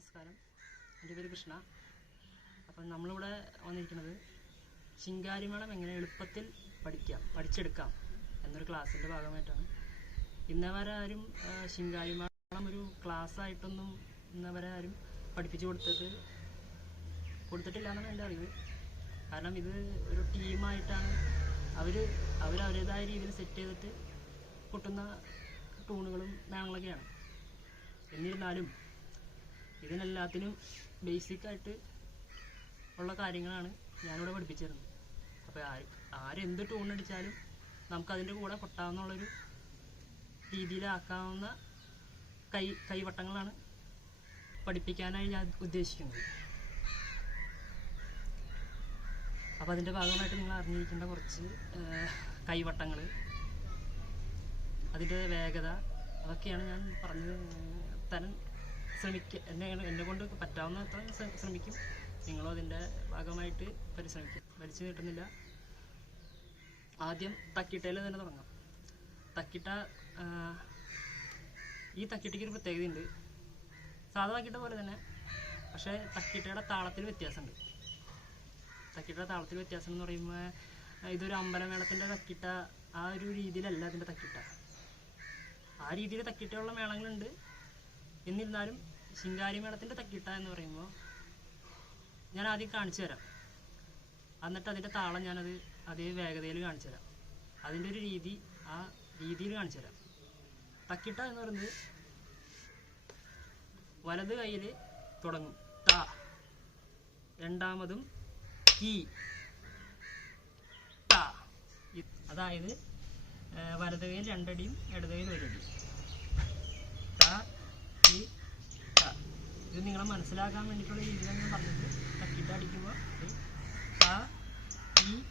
നമസ്കാരം. എന്റെ പേര് കൃഷ്ണ. അപ്പം നമ്മളിവിടെ വന്നിരിക്കുന്നത് ശിങ്കാരിമേളം എങ്ങനെ എളുപ്പത്തിൽ പഠിക്കാം പഠിച്ചെടുക്കാം എന്നൊരു ക്ലാസ്സിന്റെ ഭാഗമായിട്ടാണ്. ഇന്നവരെ ആരും ശിങ്കാരിമേളം ഒരു ക്ലാസ് ആയിട്ടൊന്നും ഇന്നവരെ ആരും പഠിപ്പിച്ചു കൊടുത്തത് കൊടുത്തിട്ടില്ല എന്നാണ് എന്റെ അറിവ്. കാരണം ഇത് ഒരു ടീമായിട്ടാണ് അവർ അവരുടേതായ രീതിയിൽ സെറ്റ് ചെയ്തിട്ട് പൊട്ടുന്ന ടൂണുകളും മേളങ്ങളൊക്കെയാണ് എന്നിരുന്നാലും ഇതിനെല്ലാത്തിനും ബേസിക് ആയിട്ട് ഉള്ള കാര്യങ്ങളാണ് ഞാനിവിടെ പഠിപ്പിച്ചു തരുന്നത് അപ്പോൾ ആര് ആരെന്ത് ട്യൂൺ അടിച്ചാലും നമുക്കതിന്റെ കൂടെ കൊട്ടാവുന്നുള്ളൊരു രീതിയിലാക്കാവുന്ന കൈ കൈവട്ടങ്ങളാണ് പഠിപ്പിക്കാനായി ഞാൻ ഉദ്ദേശിക്കുന്നത്. അപ്പോൾ അതിന്റെ ഭാഗമായിട്ട് നിങ്ങൾ അറിഞ്ഞിരിക്കേണ്ട കുറച്ച് കൈവട്ടങ്ങൾ അതിന്റെ വേഗത അതൊക്കെയാണ് ഞാൻ പറഞ്ഞു തരാൻ ശ്രമിക്കുക എന്നെ എന്നെ കൊണ്ട് പറ്റാവുന്ന അത്ര ശ്രമിക്കും. നിങ്ങളും അതിന്റെ ഭാഗമായിട്ട് പരിശ്രമിക്കും. വലിച്ചു കിട്ടുന്നില്ല. ആദ്യം തക്കിട്ടയിൽ തന്നെ തുടങ്ങാം. തക്കിട്ട ഈ തക്കിട്ടയ്ക്ക് ഒരു പ്രത്യേകതയുണ്ട്. സാധാ തക്കിട്ട പോലെ തന്നെ പക്ഷേ തക്കിട്ടയുടെ താളത്തിൽ വ്യത്യാസമുണ്ട്. തക്കിട്ടയുടെ താളത്തിൽ വ്യത്യാസം എന്ന് പറയുമ്പോൾ ഇതൊരു അമ്പലമേളത്തിന്റെ തക്കിട്ട ആ ഒരു രീതിയിലല്ല അതിന്റെ തക്കിട്ട. ആ രീതിയിൽ തക്കിട്ടുള്ള മേളങ്ങളുണ്ട്. എന്നിരുന്നാലും ശിങ്കാരി മേളത്തിന്റെ തക്കിട്ട എന്ന് പറയുമ്പോൾ ഞാൻ ആദ്യം കാണിച്ചു തരാം. എന്നിട്ട് അതിന്റെ താളം ഞാനത് അതേ വേഗതയിൽ കാണിച്ചു തരാം. അതിന്റെ ഒരു രീതി ആ രീതിയിൽ കാണിച്ചു തരാം. തക്കിട്ട എന്ന് പറയുന്നത് വലത് കയ്യിൽ തുടങ്ങും. ത. രണ്ടാമതും കീ. ത. അതായത് വലത് കൈയിൽ രണ്ടടിയും ഇടത് കൈയിൽ ഒരടി ത ഈ ത ഇത് നിങ്ങളെ മനസ്സിലാക്കാൻ വേണ്ടിയിട്ടുള്ള രീതിയിലാണ് ഞാൻ പറഞ്ഞത്. തക്കിട്ട് അടിക്കുമ്പോൾ ത ഈ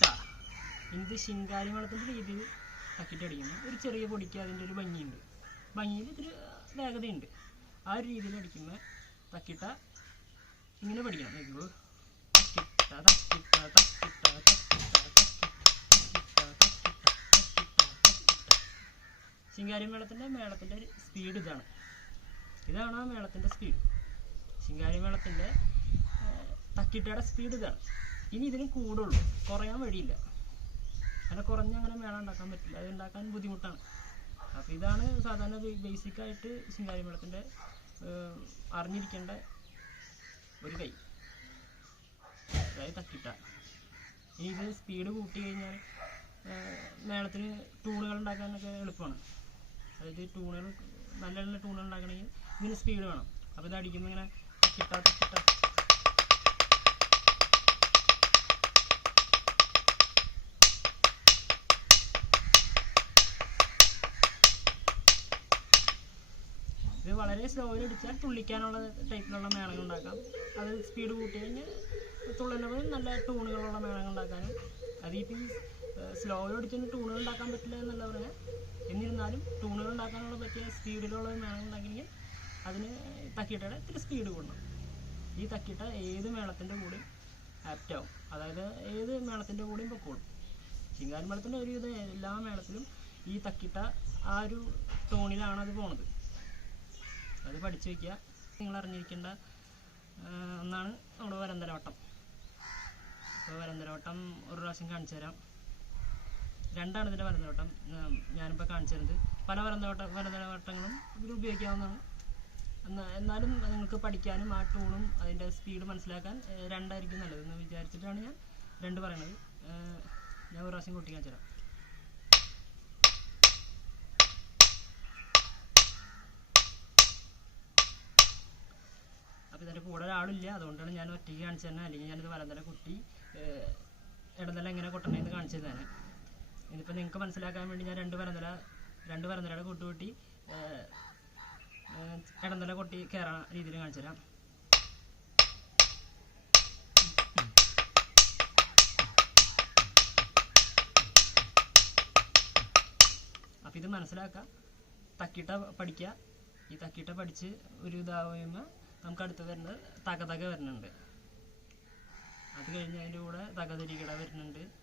ത. എന്ത് ശിങ്കാരി മണത്തിന്റെ രീതിയിൽ തക്കിട്ട് അടിക്കുന്നു. ഒരു ചെറിയ പൊടിക്ക് അതിന്റെ ഒരു ഭംഗിയുണ്ട്. ഭംഗിയിൽ ഇതൊരു വേഗതയുണ്ട്. ആ ഒരു രീതിയിൽ അടിക്കുമ്പോൾ തക്കിട്ട ഇങ്ങനെ പഠിക്കണം. തക്കിട്ട തക്കിട്ട തക്കിട്ട തക്കിട്ട തക്കിട്ട ശിങ്കാരി മേളത്തിന്റെ മേളത്തിന്റെ സ്പീഡ് ഇതാണ്. ഇതാണ് ആ മേളത്തിന്റെ സ്പീഡ് ശിങ്കാരി മേളത്തിന്റെ തക്കിട്ടയുടെ സ്പീഡ് ഇതാണ്. ഇനി ഇതിന് കൂടുള്ളൂ കുറയാൻ വഴിയില്ല. അങ്ങനെ കുറഞ്ഞ് അങ്ങനെ മേള ഉണ്ടാക്കാൻ പറ്റില്ല. അത് ഉണ്ടാക്കാൻ ബുദ്ധിമുട്ടാണ്. അപ്പോൾ ഇതാണ് സാധാരണ ബേസിക് ആയിട്ട് ശിങ്കാരി മേളത്തിന്റെ അറിഞ്ഞിരിക്കേണ്ട ഒരു കൈ അതായത് തക്കിട്ട. ഇനി ഇത് സ്പീഡ് കൂട്ടി കഴിഞ്ഞാൽ മേളത്തിന് ടൂണുകൾ ഉണ്ടാക്കാനൊക്കെ എളുപ്പമാണ്. അതായത് ടൂണുകൾ നല്ല നല്ല ടൂണുകൾ ഉണ്ടാക്കണമെങ്കിൽ ഇതിന് സ്പീഡ് വേണം. അപ്പോൾ ഇത് അടിക്കുമ്പോൾ ഇങ്ങനെ ചിട്ട തക്കിട്ട ഇത് വളരെ സ്ലോയിൽ അടിച്ചാൽ തുള്ളിക്കാനുള്ള ടൈപ്പിലുള്ള മേളങ്ങൾ ഉണ്ടാക്കാം. അത് സ്പീഡ് കൂട്ടി കഴിഞ്ഞ് തുള്ളുന്നവർ നല്ല ടൂണുകളുള്ള മേളങ്ങൾ ഉണ്ടാക്കാനും. അതിപ്പോൾ സ്ലോയിൽ അടിച്ചൊന്ന് ടൂണുകൾ ഉണ്ടാക്കാൻ പറ്റില്ല എന്നല്ല പറഞ്ഞാൽ എന്നിരുന്നാലും ടൂണുകൾ ഉണ്ടാക്കാനുള്ള പറ്റിയ സ്പീഡിലുള്ള മേളങ്ങൾ ഉണ്ടാക്കണമെങ്കിൽ അതിന് തക്കീട്ടയുടെ ഇത്തിരി സ്പീഡ് കൂടണം ഈ തക്കിട്ട ഏത് മേളത്തിന്റെ കൂടെയും ആപ്റ്റാവും അതായത് ഏത് മേളത്തിന്റെ കൂടെയും പൊക്കോളും ചിങ്കാരി മേളത്തിന്റെ ഇത് എല്ലാ മേളത്തിലും ഈ തക്കിട്ട ആ ഒരു ടോണിലാണ് അത് പോണത്. അത് പഠിച്ചു വയ്ക്കുക നിങ്ങൾ അറിഞ്ഞിരിക്കേണ്ട ഒന്നാണ് നമ്മുടെ വരന്തരവട്ടം. അപ്പോൾ വരന്തരവട്ടം ഒരു പ്രാവശ്യം കാണിച്ചു തരാം. രണ്ടാണ് ഇതിന്റെ വരന്തരവട്ടം ഞാനിപ്പോൾ കാണിച്ചു തരുന്നത്. പല വരന്തരവട്ട വരന്തരവട്ടങ്ങളും ഇതിൽ ഉപയോഗിക്കാവുന്നതാണ്. എന്നാലും നിങ്ങൾക്ക് പഠിക്കാനും ആ ടൂണും അതിന്റെ സ്പീഡ് മനസ്സിലാക്കാൻ രണ്ടായിരിക്കും രണ്ടായിരിക്കും നല്ലതെന്ന് വിചാരിച്ചിട്ടാണ് ഞാൻ രണ്ട് പറയണത്. ഞാൻ ഒരു പ്രാവശ്യം കൊട്ടി കാണിച്ചു തരാം അപ്പോൾ ഇതിന്റെ കൂടെ ഒരാളില്ല അതുകൊണ്ടാണ് ഞാൻ ഒറ്റയ്ക്ക് കാണിച്ചു തന്നെ അല്ലെങ്കിൽ ഞാനിത് വലന്തല കുട്ടി ഇടന്തല എങ്ങനെ കൊട്ടണേന്ന് കാണിച്ചു തന്നെ ഇതിപ്പോൾ നിങ്ങൾക്ക് മനസ്സിലാക്കാൻ വേണ്ടി ഞാൻ രണ്ട് വരന്തല രണ്ട് വരന്തലയുടെ കൂട്ടുകൂട്ടി ഇടന്തല കൊട്ടി കയറാൻ രീതിയിൽ കാണിച്ചു തരാം. അപ്പോൾ ഇത് മനസ്സിലാക്കുക തക്കിട്ട പഠിക്കുക. ഈ തക്കിട്ട പഠിച്ച് ഒരു ഇതാവുമ്പോൾ നമുക്ക് അടുത്ത് വരുന്നത് തകതക വരുന്നുണ്ട്. അത് കഴിഞ്ഞ് അതിന്റെ കൂടെ തകതിരികട വരുന്നുണ്ട്.